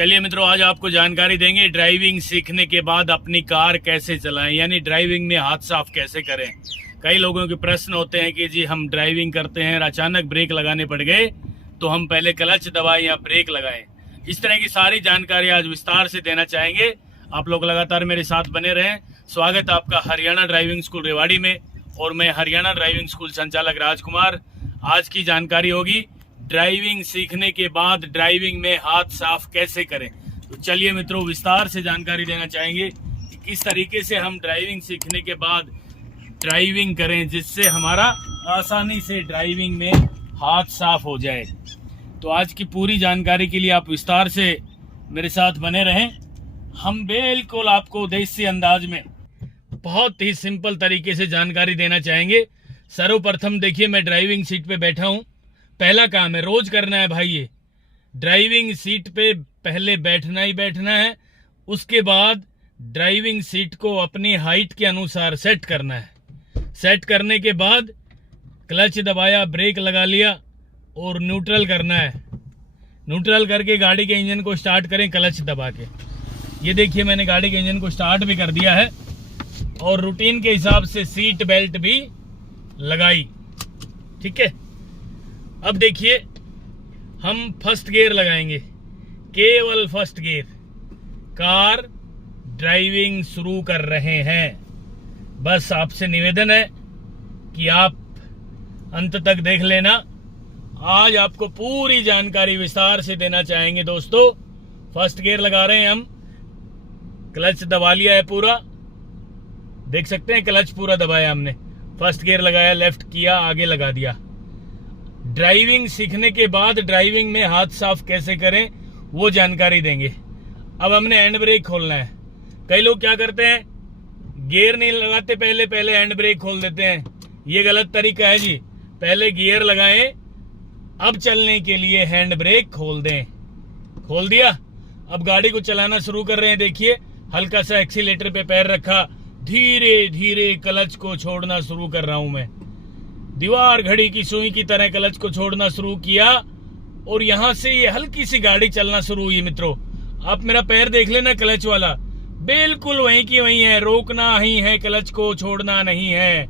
चलिए मित्रों, आज आपको जानकारी देंगे ड्राइविंग सीखने के बाद अपनी कार कैसे चलाएं, यानी ड्राइविंग में हाथ साफ कैसे करें। कई लोगों के प्रश्न होते हैं कि जी हम ड्राइविंग करते हैं और अचानक ब्रेक लगाने पड़ गए तो हम पहले क्लच दबाएं या ब्रेक लगाएं। इस तरह की सारी जानकारी आज विस्तार से देना चाहेंगे। आप लोग लगातार मेरे साथ बने रहें। स्वागत आपका हरियाणा ड्राइविंग स्कूल रेवाड़ी में और मैं हरियाणा ड्राइविंग स्कूल संचालक राजकुमार। आज की जानकारी होगी ड्राइविंग सीखने के बाद ड्राइविंग में हाथ साफ कैसे करें। तो चलिए मित्रों, विस्तार से जानकारी देना चाहेंगे कि किस तरीके से हम ड्राइविंग सीखने के बाद ड्राइविंग करें जिससे हमारा आसानी से ड्राइविंग में हाथ साफ हो जाए। तो आज की पूरी जानकारी के लिए आप विस्तार से मेरे साथ बने रहें। हम बिल्कुल आपको देसी अंदाज में बहुत ही सिंपल तरीके से जानकारी देना चाहेंगे। सर्वप्रथम देखिए, मैं ड्राइविंग सीट पे बैठा हूँ। पहला काम है, रोज करना है भाई, ये ड्राइविंग सीट पे पहले बैठना ही बैठना है। उसके बाद ड्राइविंग सीट को अपनी हाइट के अनुसार सेट करना है। सेट करने के बाद क्लच दबाया, ब्रेक लगा लिया और न्यूट्रल करना है। न्यूट्रल करके गाड़ी के इंजन को स्टार्ट करें क्लच दबा के। ये देखिए, मैंने गाड़ी के इंजन को स्टार्ट भी कर दिया है और रूटीन के हिसाब से सीट बेल्ट भी लगाई। ठीक है, अब देखिए हम फर्स्ट गियर लगाएंगे, केवल फर्स्ट गियर। कार ड्राइविंग शुरू कर रहे हैं। बस आपसे निवेदन है कि आप अंत तक देख लेना। आज आपको पूरी जानकारी विस्तार से देना चाहेंगे दोस्तों। फर्स्ट गियर लगा रहे हैं हम, क्लच दबा लिया है पूरा, देख सकते हैं क्लच पूरा दबाया हमने। फर्स्ट गियर लगाया, लेफ्ट किया, आगे लगा दिया। ड्राइविंग सीखने के बाद ड्राइविंग में हाथ साफ कैसे करें वो जानकारी देंगे। अब हमने हैंड ब्रेक खोलना है। कई लोग क्या करते हैं, गियर नहीं लगाते, पहले हैंड ब्रेक खोल देते हैं। ये गलत तरीका है जी। पहले गियर लगाएं, अब चलने के लिए हैंड ब्रेक खोल दें। खोल दिया, अब गाड़ी को चलाना शुरू कर रहे हैं। देखिए, हल्का सा एक्सीलेटर पे पैर रखा, धीरे धीरे क्लच को छोड़ना शुरू कर रहा हूं मैं। दीवार घड़ी की सुई की तरह क्लच को छोड़ना शुरू किया और यहां से ये हल्की सी गाड़ी चलना शुरू हुई। मित्रों, आप मेरा पैर देख लेना, क्लच वाला बिल्कुल वहीं की वहीं है। रोकना ही है, क्लच को छोड़ना नहीं है।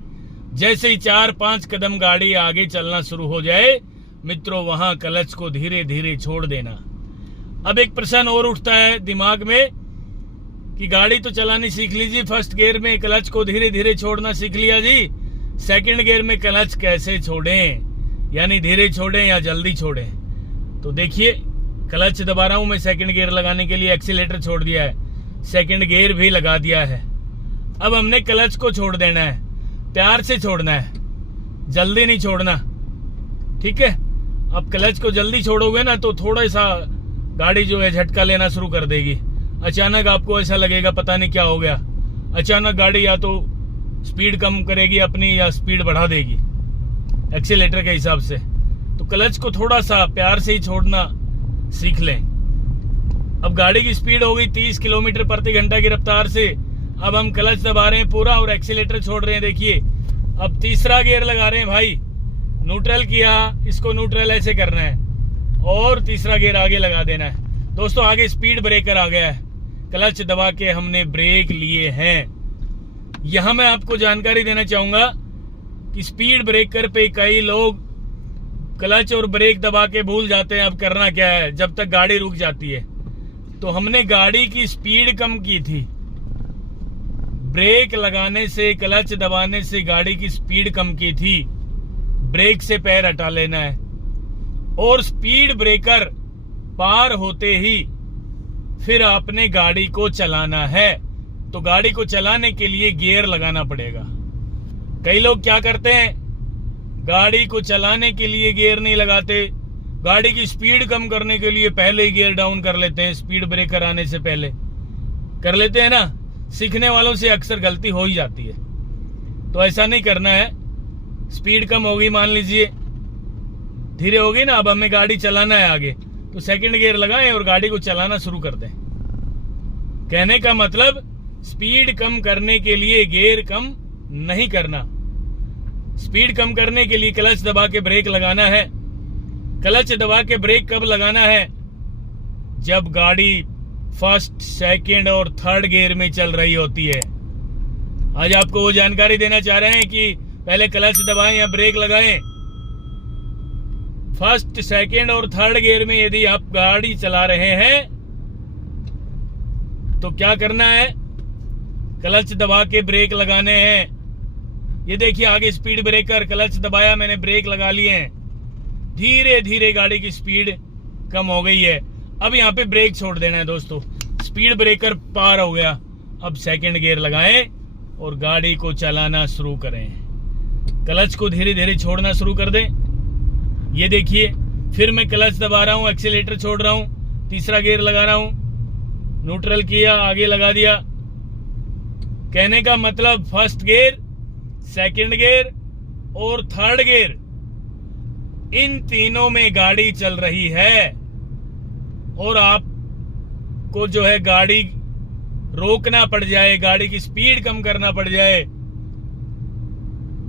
जैसे ही 4-5 कदम गाड़ी आगे चलना शुरू हो जाए मित्रों, वहां क्लच को धीरे धीरे छोड़ देना। अब एक प्रश्न और उठता है दिमाग में कि गाड़ी तो चलानी सीख लीजिए, फर्स्ट गियर में क्लच को धीरे धीरे छोड़ना सीख लिया जी, सेकंड गियर में क्लच कैसे छोड़ें, यानी धीरे छोड़ें या जल्दी छोड़ें। तो देखिए, क्लच दबा रहा हूं मैं सेकंड गियर लगाने के लिए, एक्सीलेटर छोड़ दिया है, सेकंड गियर भी लगा दिया है। अब हमने क्लच को छोड़ देना है, प्यार से छोड़ना है, जल्दी नहीं छोड़ना। ठीक है, अब क्लच को जल्दी छोड़ोगे ना तो थोड़ा सा गाड़ी जो है झटका लेना शुरू कर देगी। अचानक आपको ऐसा लगेगा पता नहीं क्या हो गया। अचानक गाड़ी या तो स्पीड कम करेगी अपनी या स्पीड बढ़ा देगी एक्सीलेटर के हिसाब से। तो क्लच को थोड़ा सा प्यार से ही छोड़ना सीख लें। अब गाड़ी की स्पीड हो गई 30 किलोमीटर प्रति घंटा की रफ्तार से। अब हम क्लच दबा रहे हैं पूरा और एक्सीलेटर छोड़ रहे हैं। देखिए, अब तीसरा गियर लगा रहे हैं भाई। न्यूट्रल किया, इसको न्यूट्रल ऐसे करना है और तीसरा गियर आगे लगा देना है। दोस्तों, आगे स्पीड ब्रेकर आ गया है, क्लच दबा के हमने ब्रेक लिए हैं। यहां मैं आपको जानकारी देना चाहूंगा कि स्पीड ब्रेकर पे कई लोग क्लच और ब्रेक दबा के भूल जाते हैं। अब करना क्या है, जब तक गाड़ी रुक जाती है। तो हमने गाड़ी की स्पीड कम की थी, ब्रेक लगाने से, क्लच दबाने से गाड़ी की स्पीड कम की थी। ब्रेक से पैर हटा लेना है और स्पीड ब्रेकर पार होते ही फिर आपने गाड़ी को चलाना है। तो गाड़ी को चलाने के लिए गियर लगाना पड़ेगा। कई लोग क्या करते हैं, गाड़ी को चलाने के लिए गियर नहीं लगाते, गाड़ी की स्पीड कम करने के लिए पहले ही गियर डाउन कर लेते हैं, स्पीड ब्रेकर आने से पहले कर लेते हैं ना। सीखने वालों से अक्सर गलती हो ही जाती है। तो ऐसा नहीं करना है। स्पीड कम होगी, मान लीजिए धीरे होगी ना, अब हमें गाड़ी चलाना है आगे, तो सेकंड गियर लगाएं और गाड़ी को चलाना शुरू कर दें। कहने का मतलब, स्पीड कम करने के लिए गियर कम नहीं करना। स्पीड कम करने के लिए क्लच दबा के ब्रेक लगाना है। क्लच दबा के ब्रेक कब लगाना है, जब गाड़ी फर्स्ट, सेकंड और थर्ड गियर में चल रही होती है। आज आपको वो जानकारी देना चाह रहे हैं कि पहले क्लच दबाएं या ब्रेक लगाएं। फर्स्ट, सेकंड और थर्ड गियर में यदि आप गाड़ी चला रहे हैं तो क्या करना है, क्लच दबा के ब्रेक लगाने हैं। ये देखिए आगे स्पीड ब्रेकर, क्लच दबाया मैंने, ब्रेक लगा लिए हैं। धीरे धीरे गाड़ी की स्पीड कम हो गई है। अब यहाँ पे ब्रेक छोड़ देना है दोस्तों। स्पीड ब्रेकर पार हो गया। अब सेकंड गियर लगाएं और गाड़ी को चलाना शुरू करें। क्लच को धीरे धीरे छोड़ना शुरू कर दें। ये देखिए फिर मैं क्लच दबा रहा हूँ, एक्सीलेटर छोड़ रहा हूँ, तीसरा गियर लगा रहा हूँ, न्यूट्रल किया, आगे लगा दिया। कहने का मतलब फर्स्ट गियर, सेकंड गियर और थर्ड गियर, इन तीनों में गाड़ी चल रही है और आपको जो है गाड़ी रोकना पड़ जाए, गाड़ी की स्पीड कम करना पड़ जाए,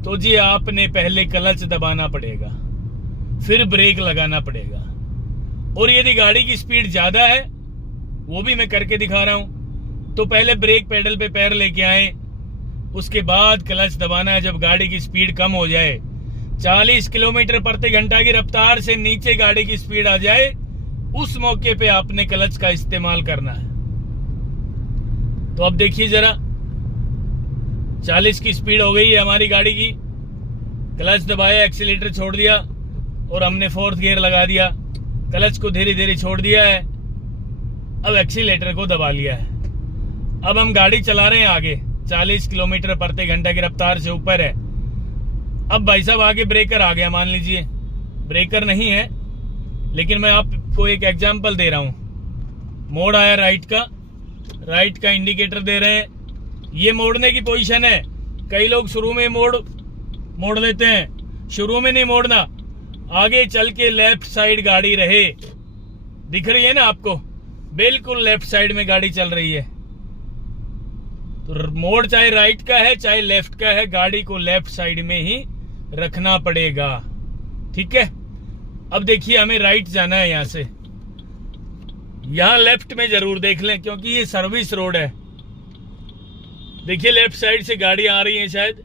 तो जी आपने पहले क्लच दबाना पड़ेगा, फिर ब्रेक लगाना पड़ेगा। और यदि गाड़ी की स्पीड ज्यादा है, वो भी मैं करके दिखा रहा हूं, तो पहले ब्रेक पेडल पे पैर लेके आए, उसके बाद क्लच दबाना है। जब गाड़ी की स्पीड कम हो जाए, 40 किलोमीटर प्रति घंटा की रफ्तार से नीचे गाड़ी की स्पीड आ जाए, उस मौके पे आपने क्लच का इस्तेमाल करना है। तो अब देखिए जरा, 40 की स्पीड हो गई है हमारी गाड़ी की। क्लच दबाया, एक्सीलेटर छोड़ दिया और हमने फोर्थ गियर लगा दिया। क्लच को धीरे धीरे छोड़ दिया है, अब एक्सीलेटर को दबा लिया है। अब हम गाड़ी चला रहे हैं आगे, 40 किलोमीटर प्रति घंटा की रफ्तार से ऊपर है। अब भाई साहब आगे ब्रेकर आ गया, मान लीजिए ब्रेकर नहीं है, लेकिन मैं आपको एक एग्जांपल दे रहा हूं। मोड़ आया राइट का इंडिकेटर दे रहे हैं। ये मोड़ने की पोजीशन है। कई लोग शुरू में मोड़ लेते हैं, शुरू में नहीं मोड़ना, आगे चल के लेफ्ट साइड गाड़ी रहे। दिख रही है ना आपको, बिल्कुल लेफ्ट साइड में गाड़ी चल रही है। तो मोड़ चाहे राइट का है चाहे लेफ्ट का है, गाड़ी को लेफ्ट साइड में ही रखना पड़ेगा। ठीक है, अब देखिए हमें राइट जाना है। यहां से यहां लेफ्ट में जरूर देख लें, क्योंकि ये सर्विस रोड है। देखिए लेफ्ट साइड से गाड़ी आ रही है शायद।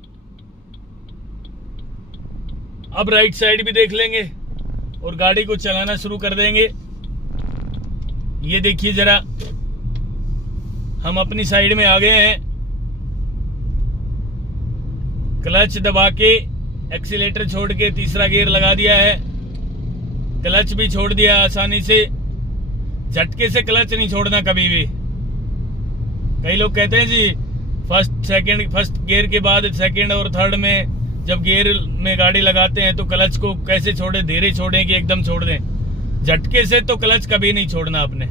अब राइट साइड भी देख लेंगे और गाड़ी को चलाना शुरू कर देंगे। ये देखिए जरा, हम अपनी साइड में आ गए हैं। क्लच दबा के एक्सीलेटर छोड़ के तीसरा गियर लगा दिया है। क्लच भी छोड़ दिया आसानी से। झटके से क्लच नहीं छोड़ना कभी भी। कई लोग कहते हैं जी फर्स्ट गियर के बाद सेकंड और थर्ड में जब गियर में गाड़ी लगाते हैं तो क्लच को कैसे छोड़े, धीरे छोड़ें कि एकदम छोड़ दें। झटके से तो क्लच कभी नहीं छोड़ना आपने।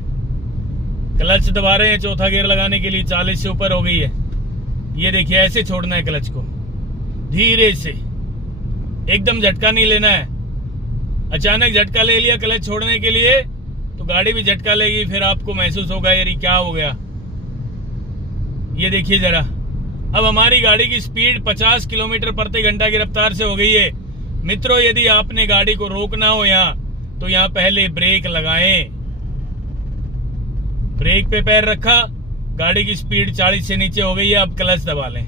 क्लच दबा रहे हैं चौथा गियर लगाने के लिए, 40 से ऊपर हो गई है। ये देखिए ऐसे छोड़ना है क्लच को, धीरे से, एकदम झटका नहीं लेना है। अचानक झटका ले लिया क्लच छोड़ने के लिए तो गाड़ी भी झटका लेगी, फिर आपको महसूस होगा यार क्या हो गया। ये देखिए जरा, अब हमारी गाड़ी की स्पीड 50 किलोमीटर प्रति घंटा की रफ्तार से हो गई है। मित्रों, यदि आपने गाड़ी को रोकना हो यहाँ, तो यहाँ पहले ब्रेक लगाएं। ब्रेक पे पैर रखा, गाड़ी की स्पीड 40 से नीचे हो गई है, अब क्लच दबा लें।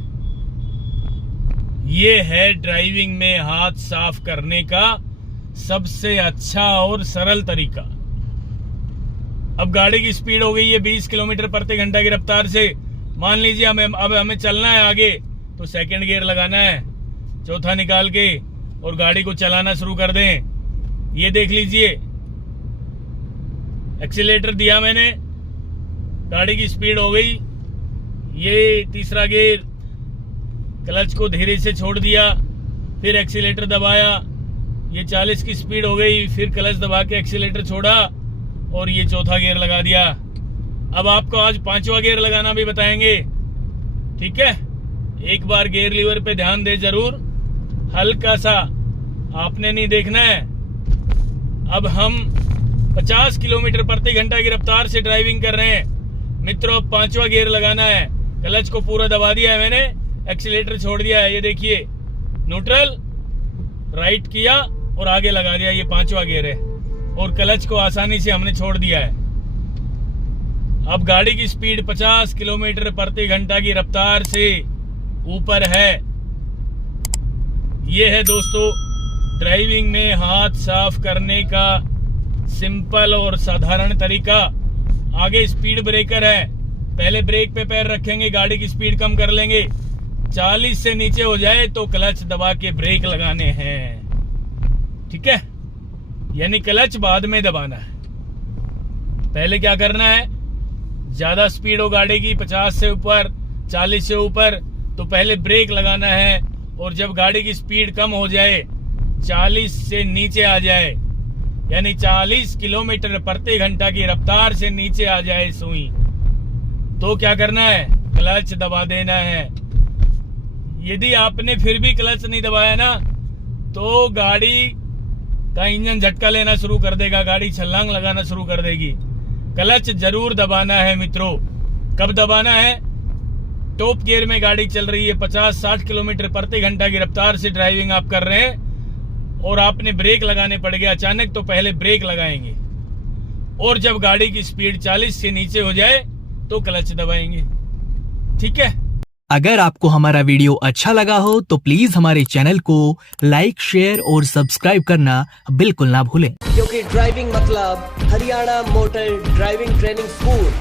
ये है ड्राइविंग में हाथ साफ करने का सबसे अच्छा और सरल तरीका। अब गाड़ी की स्पीड हो गई है 20 किलोमीटर प्रति घंटा की रफ्तार से। मान लीजिए अब हमें चलना है आगे, तो सेकंड गियर लगाना है, चौथा निकाल के, और गाड़ी को चलाना शुरू कर दें। ये देख लीजिए, एक्सीलेटर दिया मैंने, गाड़ी की स्पीड हो गई। ये तीसरा गियर, क्लच को धीरे से छोड़ दिया, फिर एक्सीलेटर दबाया। ये 40 की स्पीड हो गई, फिर क्लच दबा के एक्सीलेटर छोड़ा और ये चौथा गियर लगा दिया। अब आपको आज पांचवा गियर लगाना भी बताएंगे। ठीक है, एक बार गियर लीवर पे ध्यान दे जरूर, हल्का सा, आपने नहीं देखना है। अब हम 50 किलोमीटर प्रति घंटा की रफ्तार से ड्राइविंग कर रहे हैं। मित्रों, अब पांचवा गियर लगाना है। क्लच को पूरा दबा दिया है मैंने, एक्सीलेटर छोड़ दिया है। ये देखिए, न्यूट्रल, राइट किया और आगे लगा दिया। ये पांचवा गियर है और क्लच को आसानी से हमने छोड़ दिया है। अब गाड़ी की स्पीड 50 किलोमीटर प्रति घंटा की रफ्तार से ऊपर है। ये है दोस्तों ड्राइविंग में हाथ साफ करने का सिंपल और साधारण तरीका। आगे स्पीड ब्रेकर है, पहले ब्रेक पे पैर रखेंगे, गाड़ी की स्पीड कम कर लेंगे, 40 से नीचे हो जाए तो क्लच दबा के ब्रेक लगाने हैं। ठीक है, यानी क्लच बाद में दबाना है। पहले क्या करना है, ज्यादा स्पीड हो गाड़ी की 50 से ऊपर 40 से ऊपर तो पहले ब्रेक लगाना है, और जब गाड़ी की स्पीड कम हो जाए 40 से नीचे आ जाए, यानी 40 किलोमीटर प्रति घंटा की रफ्तार से नीचे आ जाए सुई, तो क्या करना है, क्लच दबा देना है। यदि आपने फिर भी क्लच नहीं दबाया ना तो गाड़ी का इंजन झटका लेना शुरू कर देगा, गाड़ी छलांग लगाना शुरू कर देगी। क्लच जरूर दबाना है मित्रों। कब दबाना है, टॉप गियर में गाड़ी चल रही है, 50-60 किलोमीटर प्रति घंटा की रफ्तार से ड्राइविंग आप कर रहे हैं और आपने ब्रेक लगाने पड़ गया अचानक, तो पहले ब्रेक लगाएंगे, और जब गाड़ी की स्पीड 40 से नीचे हो जाए तो क्लच दबाएंगे। ठीक है। अगर आपको हमारा वीडियो अच्छा लगा हो तो प्लीज हमारे चैनल को लाइक, शेयर और सब्सक्राइब करना बिल्कुल ना भूलें, क्योंकि ड्राइविंग मतलब Haryana motor driving training school.